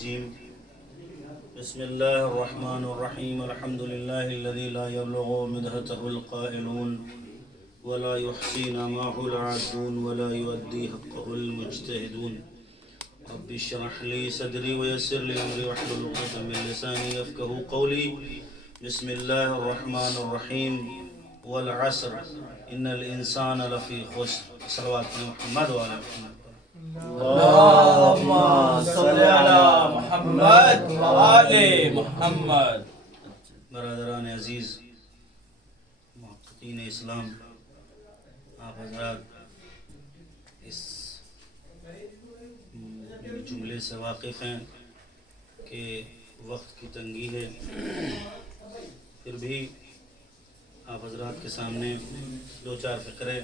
الرجيم بسم الله الرحمن الرحيم الحمد لله الذي لا يبلغ مدحته القائلون ولا يحصي نعمه العادون ولا يؤدي حقه المجتهدون رب اشرح لي صدري ويسر لي امري واحلل عقدة من لساني يفقهوا قولي بسم الله الرحمن الرحيم والعصر ان الانسان لفي خسر صلوات محمد وعلى محمد اللهم صل على محمد وآل محمد۔ برادران عزیز، محققین اسلام، آپ حضرات اس جملے سے واقف ہیں کہ وقت کی تنگی ہے، پھر بھی آپ حضرات کے سامنے دو چار فقرے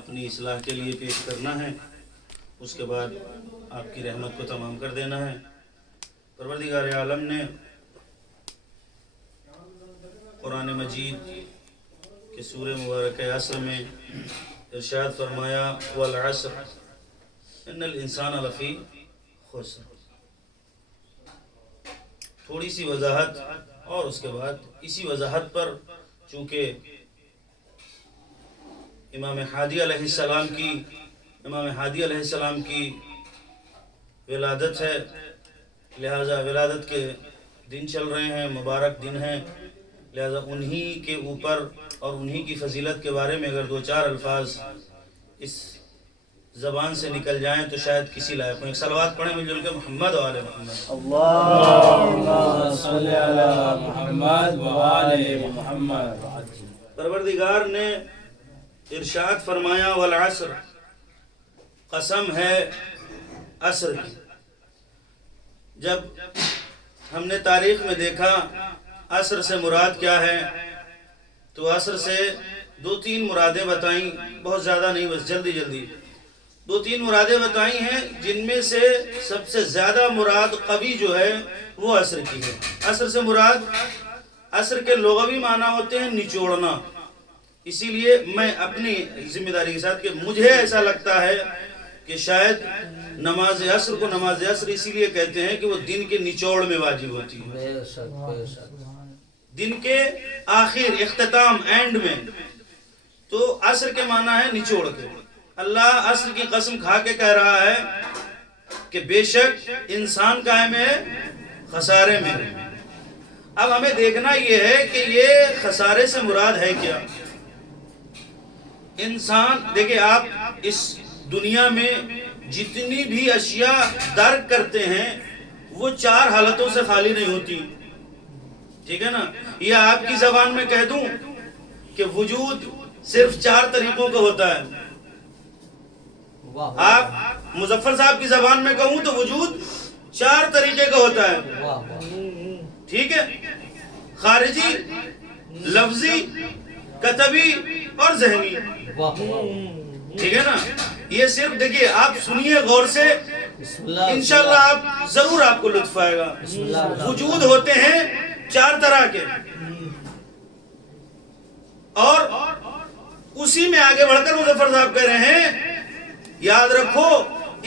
اپنی اصلاح کے لیے پیش کرنا ہے، اس کے بعد آپ کی رحمت کو تمام کر دینا ہے۔ پروردگار عالم نے قرآن مجید کے سورہ مبارک عصر میں ارشاد فرمایا والعصر ان الانسان لفی خسر۔ تھوڑی سی وضاحت اور اس کے بعد اسی وضاحت پر چونکہ امام ہادی علیہ السلام کی ولادت ہے، لہذا ولادت کے دن چل رہے ہیں، مبارک دن ہیں، لہذا انہی کے اوپر اور انہی کی فضیلت کے بارے میں اگر دو چار الفاظ اس زبان سے نکل جائیں تو شاید کسی لائق ہوں۔ ایک صلوات پڑھیں مل جل کے محمد و آل محمد۔ اللهم صل على محمد وآل محمد۔ پروردگار نے ارشاد فرمایا والعصر، قسم ہے عصر کی۔ جب ہم نے تاریخ میں دیکھا عصر سے مراد کیا ہے تو عصر سے دو تین مرادیں بتائیں، بہت زیادہ نہیں، بس جلدی دو تین مرادیں بتائی ہیں، جن میں سے سب سے زیادہ مراد قوی جو ہے وہ عصر کی ہے۔ عصر سے مراد، عصر کے لغوی معنی ہوتے ہیں نچوڑنا، اسی لیے میں اپنی ذمہ داری کے ساتھ کہ مجھے ایسا لگتا ہے کہ شاید نماز عصر کو نماز عصر اسی لیے کہتے ہیں کہ وہ دن کے نچوڑ میں واجب ہوتی ہے، دن کے آخر، اختتام، اینڈ میں۔ تو عصر کے معنی ہے نچوڑ کے۔ اللہ عصر کی قسم کھا کے کہہ رہا ہے کہ بے شک انسان قائم ہے خسارے میں۔ اب ہمیں دیکھنا یہ ہے کہ یہ خسارے سے مراد ہے کیا۔ انسان دیکھیں، آپ اس دنیا میں جتنی بھی اشیاء درک کرتے ہیں وہ چار حالتوں سے خالی نہیں ہوتی، ٹھیک ہے نا؟ یا آپ کی زبان میں کہہ دوں کہ وجود صرف چار طریقوں کا ہوتا ہے۔ آپ مظفر صاحب کی زبان میں کہوں تو وجود چار طریقے کا ہوتا ہے، ٹھیک ہے؟ خارجی، لفظی، کتبی اور ذہنی، ٹھیک ہے نا؟ یہ صرف دیکھیے، آپ سنیے غور سے، انشاءاللہ آپ ضرور آپ کو لطف آئے گا۔ وجود ہوتے ہیں چار طرح کے، اور اسی میں آگے بڑھ کر مظفر صاحب کہہ رہے ہیں یاد رکھو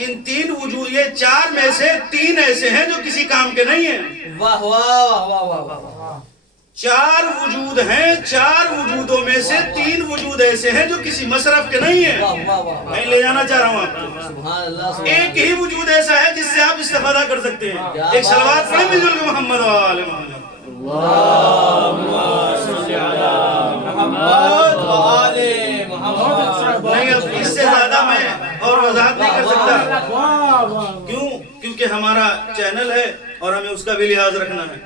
ان تین وجود، یہ چار میں سے تین ایسے ہیں جو کسی کام کے نہیں ہیں۔ واہ واہ واہ واہ واہ۔ چار وجود ہیں، چار وجودوں میں سے تین وجود ایسے ہیں جو کسی مصرف کے نہیں ہیں۔ میں لے جانا چاہ رہا ہوں آپ کو، ایک ہی وجود ایسا ہے جس سے آپ استفادہ کر سکتے ہیں۔ ایک صلوات پڑھیں مل جل کے محمد و آل محمد۔ اللهم صل على محمد وآل محمد۔ نہیں، اب اس سے زیادہ میں اور وضاحت نہیں کر سکتا، کیونکہ ہمارا چینل ہے اور ہمیں اس کا بھی لحاظ رکھنا ہے۔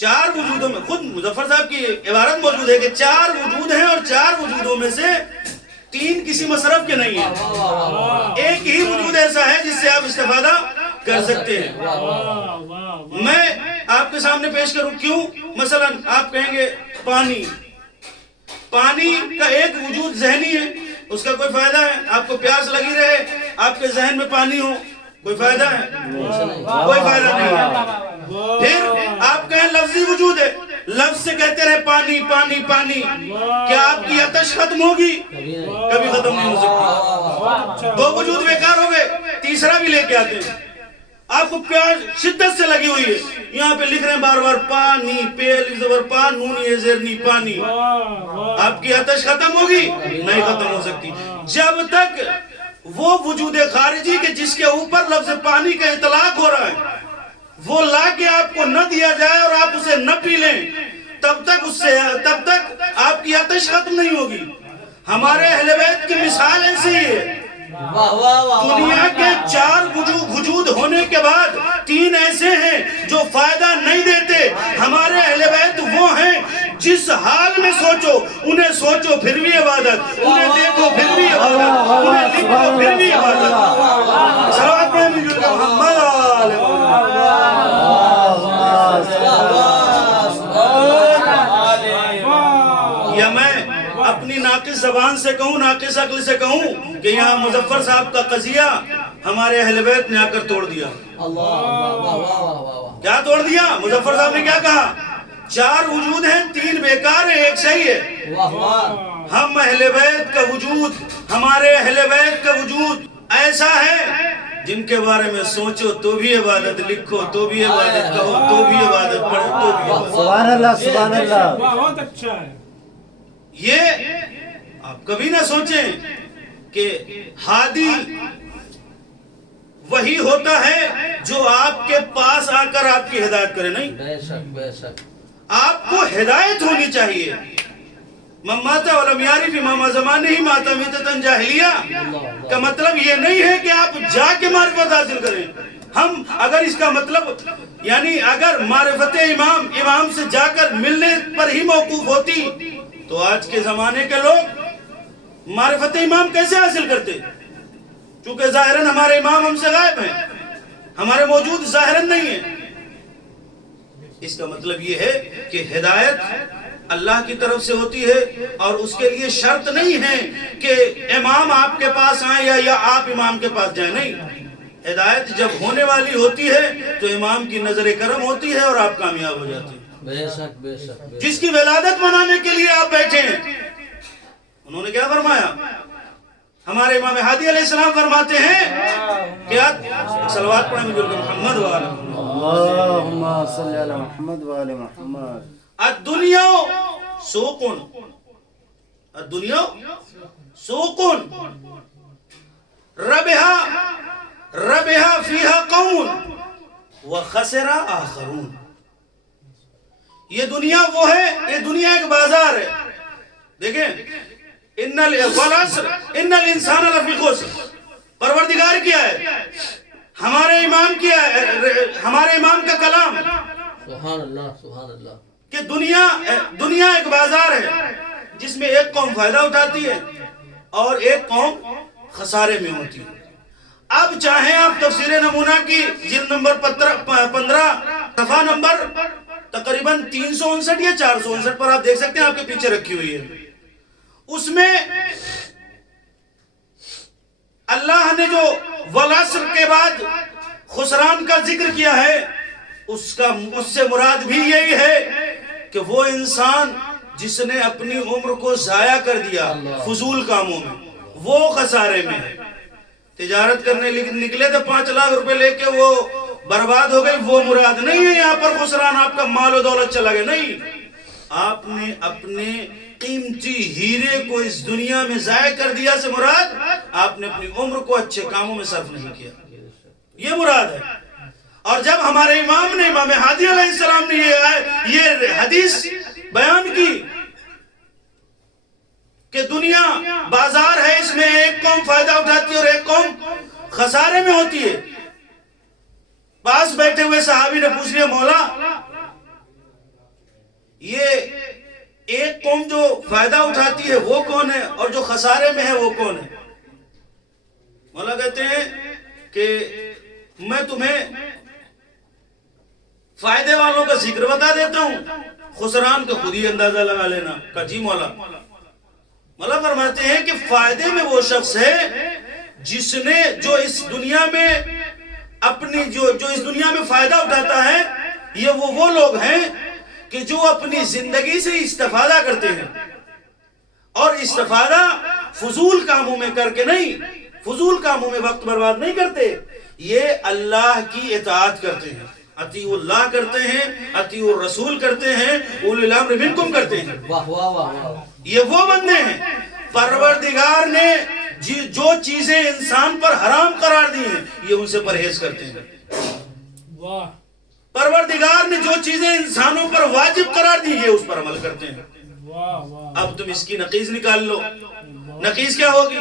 چار وجودوں میں، خود مظفر صاحب کی عبارت موجود ہے کہ چار وجود ہیں اور چار وجودوں میں سے تین کسی مصرف کے نہیں ہیں۔ ایک ہی وجود ایسا ہے جس سے آپ استفادہ کر سکتے ہیں۔ میں آپ کے سامنے پیش کروں، کیوں؟ مثلا آپ کہیں گے پانی کا ایک وجود ذہنی ہے، اس کا کوئی فائدہ ہے؟ آپ کو پیاس لگی رہے، آپ کے ذہن میں پانی ہو، کوئی فائدہ ہے؟ کوئی فائدہ نہیں ہے۔ پھر آپ کہیں لفظی وجود ہے، لفظ سے کہتے رہے پانی پانی پانی، کیا آپ کی آتش ختم ہوگی؟ کبھی ختم نہیں ہو سکتی۔ دو وجود بیکار ہو گئے، تیسرا بھی لے کے آتے ہیں۔ آپ کو پیاس شدت سے لگی ہوئی ہے، یہاں پہ لکھ رہے ہیں بار بار پانی، پے الف زبر پا نون یہ زیر نی پانی، آپ کی آتش ختم ہوگی؟ نہیں ختم ہو سکتی جب تک وہ وجود خارجی کے جس کے اوپر لفظ پانی کا اطلاق ہو رہا ہے وہ لا کے آپ کو نہ دیا جائے اور آپ اسے نہ پی لیں، تب تک آپ کی آتش ختم نہیں ہوگی۔ ہمارے اہل بیت کی مثال ایسی ہے، دنیا کے 4 وجود ہونے کے بعد 3 ایسے ہیں جو فائدہ نہیں دیتے۔ ہمارے اہل بیت وہ ہیں جس حال میں سوچو انہیں سوچو پھر بھی عبادت، انہیں دیکھو پھر بھی عبادت، انہیں لکھو پھر بھی عبادت۔ صلوات پڑھیں بزرگ محمد آل یا میں اپنی ناقص زبان سے کہوں، ناقص عقل سے کہوں کہ یہاں مظفر صاحب کا قضیہ ہمارے اہل بیت نے آ کر توڑ دیا۔ کیا توڑ دیا؟ مظفر صاحب نے کیا کہا؟ 4 وجود ہیں، 3 بیکار ہیں، 1 صحیح ہے۔ ہم اہل بیت کا وجود، ہمارے اہل بیت کا وجود ایسا ہے جن کے بارے میں سوچو تو بھی عبادت، لکھو تو بھی عبادت، کہو تو بھی عبادت، پڑھو تو بھی عبادت۔ سبحان اللہ سبحان اللہ، بہت اچھا ہے۔ یہ آپ کبھی نہ سوچیں کہ ہادی وہی ہوتا ہے جو آپ کے پاس آ کر آپ کی ہدایت کرے، نہیں، بے شک بے شک، آپ کو ہدایت ہونی چاہیے۔ من مات ولم یعرف امام زمانہ ہی مات میتۃ جاہلیہ کا مطلب یہ نہیں ہے کہ آپ جا کے معرفت حاصل کریں۔ ہم اگر اس کا مطلب یعنی اگر معرفت امام سے جا کر ملنے پر ہی موقوف ہوتی تو آج کے زمانے کے لوگ معرفت امام کیسے حاصل کرتے؟ چونکہ ظاہراً ہمارے امام ہم سے غائب ہیں، ہمارے موجود ظاہراً نہیں ہیں۔ اس کا مطلب یہ ہے کہ ہدایت اللہ کی طرف سے ہوتی ہے اور اس کے لیے شرط نہیں ہے کہ امام آپ کے پاس آئیں یا آپ امام کے پاس جائیں، نہیں۔ ہدایت جب ہونے والی ہوتی ہے تو امام کی نظر کرم ہوتی ہے اور آپ کامیاب ہو جاتے ہیں۔ بے شک بے شک، جس کی ولادت منانے کے لیے آپ بیٹھے ہیں، انہوں نے کیا فرمایا؟ ہمارے امام ہادی علیہ السلام فرماتے ہیں کہ صلوات پڑھیں بزرگ محمد وآلہ اللہم صلی علی محمد وآل محمد۔ الدنیا سوق، الدنیا سوق ربح فیہا قوم وخسر آخرون۔ یہ دنیا وہ ہے، یہ دنیا ایک بازار ہے۔ دیکھیں، ان الانسان لفی خسر، پروردگار کیا ہے؟ ہمارے امام کیا ہے؟ ہمارے امام کا کلام سبحان اللہ سبحان اللہ، کہ دنیا ایک بازار ہے جس میں ایک قوم فائدہ اٹھاتی ہے اور ایک قوم خسارے میں ہوتی ہے۔ اب چاہیں آپ تفسیر نمونہ کی جلد نمبر 15 صفحہ نمبر تقریباً 359 یا 459 پر آپ دیکھ سکتے ہیں، آپ کے پیچھے رکھی ہوئی ہے۔ اس میں اللہ نے جو والعصر کے بعد خسران کا ذکر کیا ہے اس سے مراد بھی یہی ہے کہ وہ انسان جس نے اپنی عمر کو ضائع کر دیا فضول کاموں میں، وہ خسارے میں ہے۔ تجارت کرنے نکلے تھے 5 لاکھ روپے لے کے، وہ برباد ہو گئی، وہ مراد نہیں ہے یہاں پر خسران آپ کا مال و دولت چلا گیا، نہیں۔ آپ نے اپنے قیمتی ہیرے کو اس دنیا میں ضائع کر دیا سے مراد آپ نے اپنی عمر کو اچھے کاموں میں صرف نہیں کیا، یہ مراد ہے۔ اور جب ہمارے امام نے، امام ہادی علیہ السلام نے یہ حدیث بیان کی کہ دنیا بازار ہے، اس میں ایک قوم فائدہ اٹھاتی ہے اور ایک قوم خسارے میں ہوتی ہے، پاس بیٹھے ہوئے صحابی نے پوچھ لیا، مولا یہ ایک قوم جو فائدہ اٹھاتی ہے وہ کون ہے اور جو خسارے میں ہے وہ کون ہے؟ مولا کہتے ہیں کہ میں تمہیں فائدے والوں کا ذکر بتا دیتا ہوں، خسران کا خود ہی اندازہ لگا لینا۔ کہا جی مولا۔ مولا فرماتے ہیں کہ فائدے میں وہ شخص ہے جس نے جو اس دنیا میں اپنی جو اس دنیا میں فائدہ اٹھاتا ہے، یہ وہ لوگ ہیں کہ جو اپنی زندگی سے استفادہ کرتے ہیں اور استفادہ فضول کاموں میں کر کے نہیں، فضول کاموں میں وقت برباد نہیں کرتے، یہ اللہ کی اطاعت کرتے ہیں، اطیعوا اللہ کرتے ہیں، اطیعوا الرسول کرتے ہیں، اولی الامر منکم کرتے ہیں. واہ واہ واہ واہ. یہ وہ بندے ہیں پروردگار نے جو چیزیں انسان پر حرام قرار دی ہیں یہ ان سے پرہیز کرتے ہیں. واہ پروردگار نے جو چیزیں انسانوں پر واجب قرار دی یہ اس پر عمل کرتے ہیں. واہ واہ. اب تم اس کی نقیض نکال لو، نقیض کیا ہوگی؟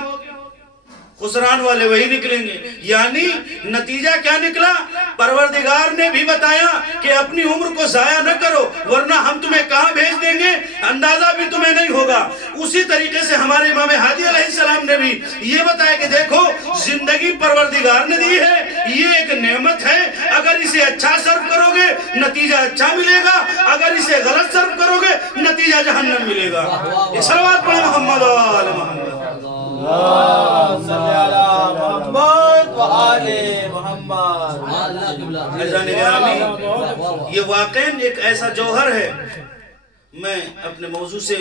خسران والے وہی نکلیں گے. یعنی نتیجہ کیا نکلا؟ پروردگار نے بھی بتایا کہ اپنی عمر کو ضائع نہ کرو ورنہ ہم تمہیں کہاں بھیج دیں گے اندازہ بھی تمہیں نہیں ہوگا. اسی طریقے سے ہمارے امام ہادی علیہ السلام نے بھی یہ بتایا کہ دیکھو زندگی پروردگار نے دی ہے، یہ ایک نعمت ہے، اگر اسے اچھا صرف کرو گے نتیجہ اچھا ملے گا، اگر اسے غلط صرف کرو گے نتیجہ جہنم ملے گا. صلوات پڑھیں محمد و آل محمد. عزیزان گرامی، یہ واقعاً ایک ایسا جوہر ہے، میں اپنے موضوع سے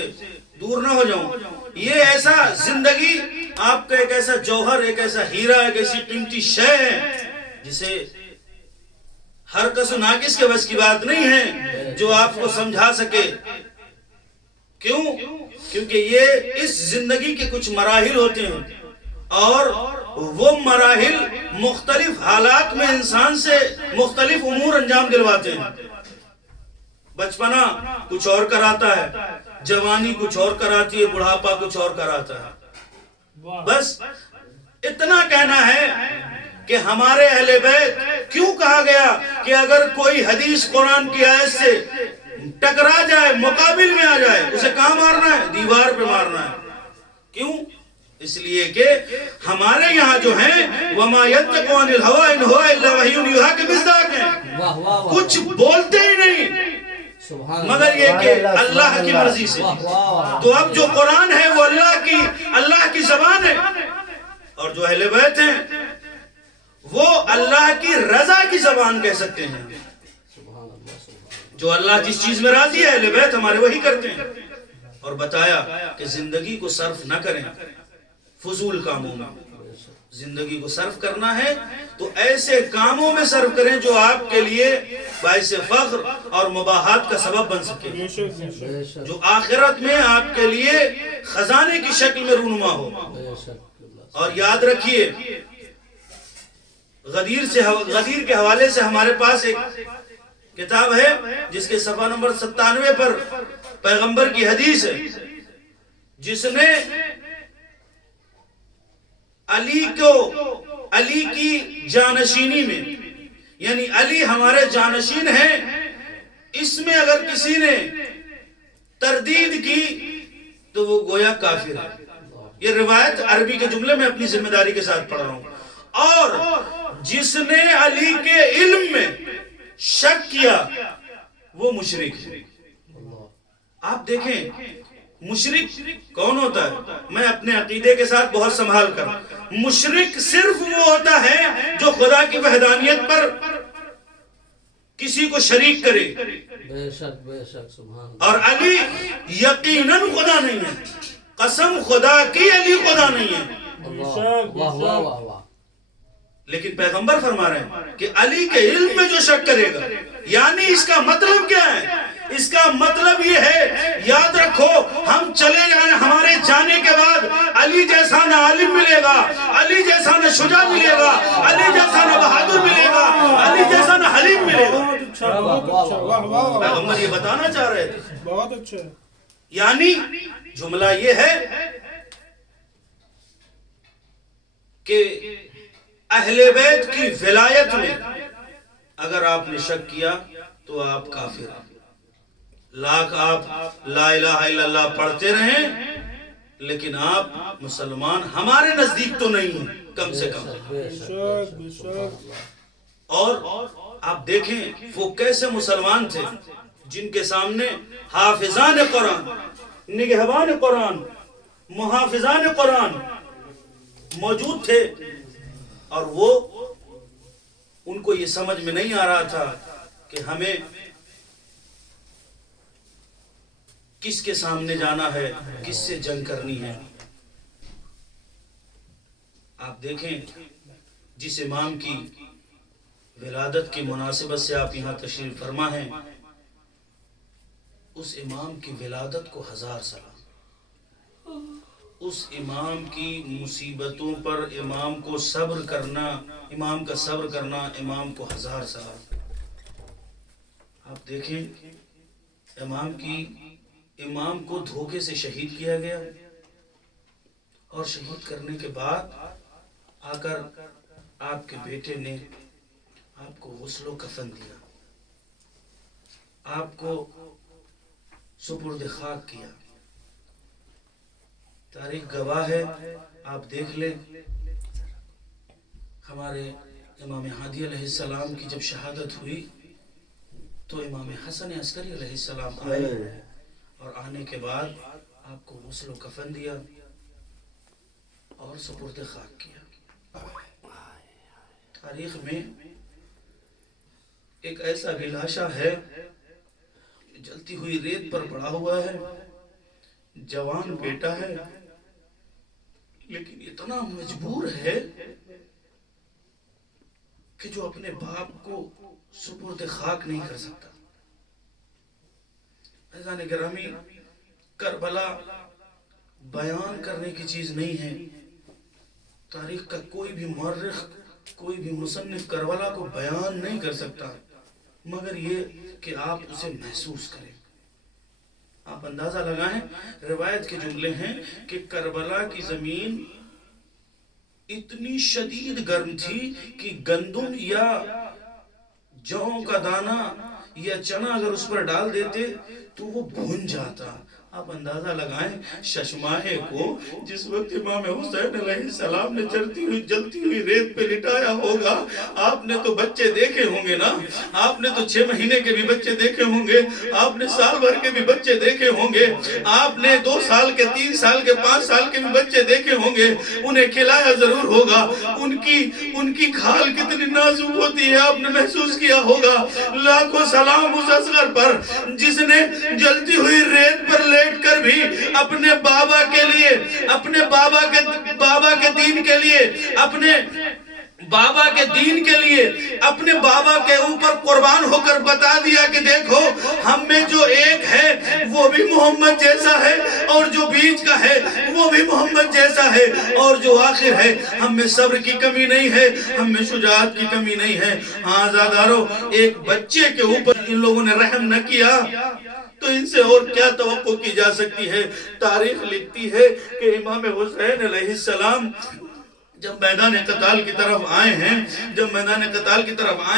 دور نہ ہو جاؤں. یہ ایسا زندگی آپ کا ایک ایسا جوہر، ایک ایسا ہیرا، ایک ایسی قیمتی شے ہے جسے ہر کس و ناقص کے بس کی بات نہیں ہے جو آپ کو سمجھا سکے. کیوں؟ کیونکہ یہ اس زندگی کے کچھ مراحل ہوتے ہیں اور وہ مراحل مختلف حالات میں انسان سے مختلف امور انجام دلواتے ہیں. بچپنا کچھ اور کراتا ہے، جوانی کچھ اور کراتی ہے، بڑھاپا کچھ اور کراتا ہے. بس اتنا کہنا ہے کہ ہمارے اہل بیت کیوں کہا گیا کہ اگر کوئی حدیث قرآن کی آیت سے ٹکرا جائے، مقابل میں آ جائے، اسے کہاں مارنا ہے؟ دیوار پہ مارنا ہے. کیوں؟ اس لیے کہ ہمارے یہاں جو ہیں وَمَا يَنْطِقُ عَنِ الْهَوَىٰ إِنْ هُوَ إِلَّا وَحْيٌ يُوحَىٰ کے مصداق ہیں، کچھ بولتے ہی نہیں مگر یہ کہ اللہ کی مرضی سے. تو اب جو قرآن ہے وہ اللہ کی زبان ہے، اور جو اہل بیت ہیں وہ اللہ کی رضا کی زبان کہہ سکتے ہیں. جو اللہ جس چیز میں راضی ہے اہل بیت ہمارے وہی کرتے ہیں. اور بتایا کہ زندگی کو صرف نہ کریں فضول کاموں میں. زندگی کو صرف کرنا ہے تو ایسے کاموں میں صرف کریں جو آپ کے لیے باعث فخر اور مباحات کا سبب بن سکے، جو آخرت میں آپ کے لیے خزانے کی شکل میں رونما ہو. اور یاد رکھیے غدیر کے حوالے سے ہمارے پاس ایک کتاب ہے جس کے صفحہ نمبر 97 پر پیغمبر کی حدیث ہے جس نے علی کی جانشینی میں، یعنی علی ہمارے جانشین ہیں، اس میں اگر کسی نے تردید کی تو وہ گویا کافر ہے. یہ روایت عربی کے جملے میں اپنی ذمہ داری کے ساتھ پڑھ رہا ہوں. اور جس نے علی کے علم میں شک کیا وہ مشرک ہے. آپ دیکھیں مشرک کون ہوتا ہے؟ میں اپنے عقیدے کے ساتھ بہت سنبھال کر، مشرک صرف وہ ہوتا ہے جو خدا کی وحدانیت پر کسی کو شریک کرے. بے شک بے شک سبحان. اور علی یقیناً خدا نہیں ہے، قسم خدا کی علی خدا نہیں ہے. واہ واہ واہ واہ. لیکن پیغمبر فرما رہے ہیں کہ علی کے علم میں جو شک کرے گا، یعنی اس کا مطلب کیا ہے؟ اس کا مطلب یہ ہے، یاد رکھو ہم چلے جائیں، ہمارے جانے کے بعد علی جیسا نہ عالم ملے گا، علی جیسا نہ شجاع ملے گا، علی جیسا نہ بہادر ملے گا، علی جیسا نہ حلیم ملے گا. پیغمبر یہ بتانا چاہ رہے تھے. بہت اچھا. یعنی جملہ یہ ہے کہ اہل بیت کی ولایت میں اگر آپ نے شک کیا تو آپ کافر ہیں. لاکھ آپ لا الہ الا اللہ پڑھتے رہیں لیکن آپ مسلمان ہمارے نزدیک تو نہیں ہیں کم سے کم. اور آپ دیکھیں وہ کیسے مسلمان تھے جن کے سامنے حافظان قرآن، نگہبان قرآن، محافظان قرآن موجود تھے، اور وہ ان کو یہ سمجھ میں نہیں آ رہا تھا کہ ہمیں کس کے سامنے جانا ہے، کس سے جنگ کرنی ہے. آپ دیکھیں جس امام کی ولادت کی مناسبت سے آپ یہاں تشریف فرما ہیں، اس امام کی ولادت کو 1000 سلام، اس امام کی مصیبتوں پر امام کو صبر کرنا، امام کا صبر کرنا، امام کو 1000 سلام۔ آپ دیکھیں امام کو دھوکے سے شہید کیا گیا، اور شہید کرنے کے بعد آ کر آپ کے بیٹے نے آپ کو غسل و کفن دیا، آپ کو سپرد خاک کیا۔ تاریخ گواہ ہے، آپ دیکھ لیں، ہمارے امام ہادی علیہ السلام کی جب شہادت ہوئی تو امام حسن عسکری علیہ السلام آئے، اور آنے کے بعد آپ کو غسل و کفن دیا اور سپرد خاک کیا۔ تاریخ میں ایک ایسا لاشا ہے، جلتی ہوئی ریت پر پڑا ہوا ہے، جوان بیٹا ہے، لیکن اتنا مجبور ہے کہ جو اپنے باپ کو سپرد خاک نہیں کر سکتا۔ عزیزان گرامی، کربلا بیان کرنے کی چیز نہیں ہے۔ تاریخ کا کوئی بھی مورخ، کوئی بھی مصنف کربلا کو بیان نہیں کر سکتا، مگر یہ کہ آپ اسے محسوس کریں۔ آپ اندازہ لگائیں، روایت کے جملے ہیں کہ کربلا کی زمین اتنی شدید گرم تھی کہ گندم یا جو کا دانہ یا چنا اگر اس پر ڈال دیتے تو وہ بھون جاتا۔ آپ اندازہ لگائیں، ششماہے کو جس وقت امام حسین علیہ السلام نے جلتی ہوئی ریت پہ لٹایا ہوگا، آپ نے تو بچے دیکھے ہوں گے نا، آپ نے تو 6 مہینے کے بھی بچے دیکھے ہوں گے، آپ نے سال بھر کے بھی بچے دیکھے ہوں گے، آپ نے 2 سال کے، 3 سال کے، 5 سال کے بھی بچے دیکھے ہوں گے، انہیں کھلایا ضرور ہوگا، ان کی کھال کتنی نازک ہوتی ہے آپ نے محسوس کیا ہوگا۔ لاکھوں سلام اس اصغر پر جس نے جلتی ہوئی ریت پر لیٹ کر بھی اپنے بابا کے لیے، اپنے بابا کے دین کے لیے، اپنے بابا کے دین کے لیے، اپنے بابا کے اوپر قربان ہو کر بتا دیا کہ دیکھو ہم میں جو ایک ہے وہ بھی محمد جیسا ہے، اور جو بیچ کا ہے وہ بھی محمد جیسا ہے، اور جو آخر ہے ہم میں صبر کی کمی نہیں ہے، ہم میں شجاعت کی کمی نہیں ہے۔ ہاں عزادارو، ایک بچے کے اوپر ان لوگوں نے رحم نہ کیا تو ان سے اور کیا توقع کی جا سکتی ہے؟ تاریخ لکھتی ہے کہ امام حسین علیہ السلام جب میدان قتال کی طرف آئے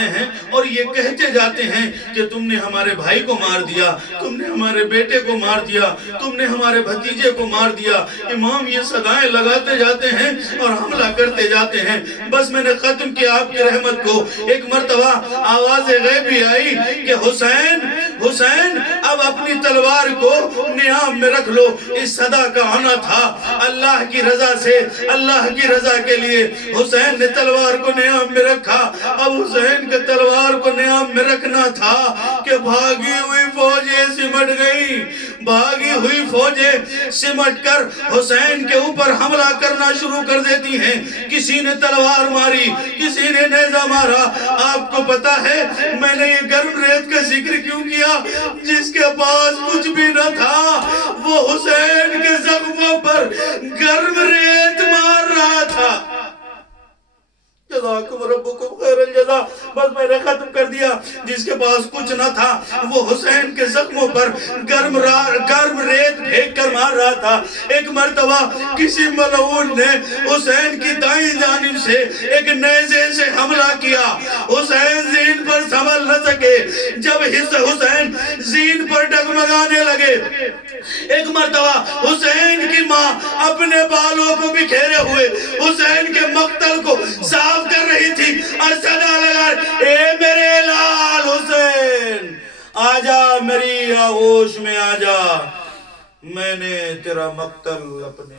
ہیں اور یہ کہتے جاتے ہیں کہ تم نے ہمارے بھائی کو مار دیا، تم نے ہمارے بیٹے کو مار دیا، تم نے ہمارے بھتیجے کو مار دیا، امام یہ صدائیں لگاتے جاتے ہیں اور حملہ کرتے جاتے ہیں۔ بس میں نے ختم کیا آپ کی رحمت کو، ایک مرتبہ آواز غیبی آئی کہ حسین اب اپنی تلوار کو نیام میں رکھ لو۔ اس صدا کا آنا تھا اللہ کی رضا سے، اللہ کی رضا کے لیے حسین نے تلوار کو نیام میں رکھا۔ اب حسین کے تلوار کو نیام میں رکھنا تھا کہ بھاگی ہوئی فوجیں سمٹ گئی، بھاگی ہوئی فوجیں سمٹ کر حسین کے اوپر حملہ کرنا شروع کر دیتی ہیں۔ کسی نے تلوار ماری، کسی نے نیزہ مارا۔ آپ کو پتا ہے میں نے یہ گرم ریت کا ذکر کیوں کیا؟ جس کے پاس کچھ بھی نہ تھا وہ حسین کے زخموں پر گرم ریت مار رہا تھا۔ جزاکم ربکم خیر الجزا۔ بس میں نے ختم کر دیا۔ جس کے پاس کچھ نہ تھا وہ حسین کے زخموں پر گرم ریت پھینک کر مار رہا تھا۔ ایک مرتبہ کسی ملعون نے حسین کی دائیں جانب سے ایک نیزے سے حملہ کیا۔ حسین زین پر سنبھل نہ سکے۔ جب حسین زین پر ڈگمگانے لگے، ایک مرتبہ حسین کی ماں اپنے بالوں کو بکھیرے ہوئے حسین کے مقتل کو صاف کر رہی تھی اور صدا لگا، اے میرے لال حسین آجا، میری آغوش میں آجا، میں نے تیرا مقتل اپنے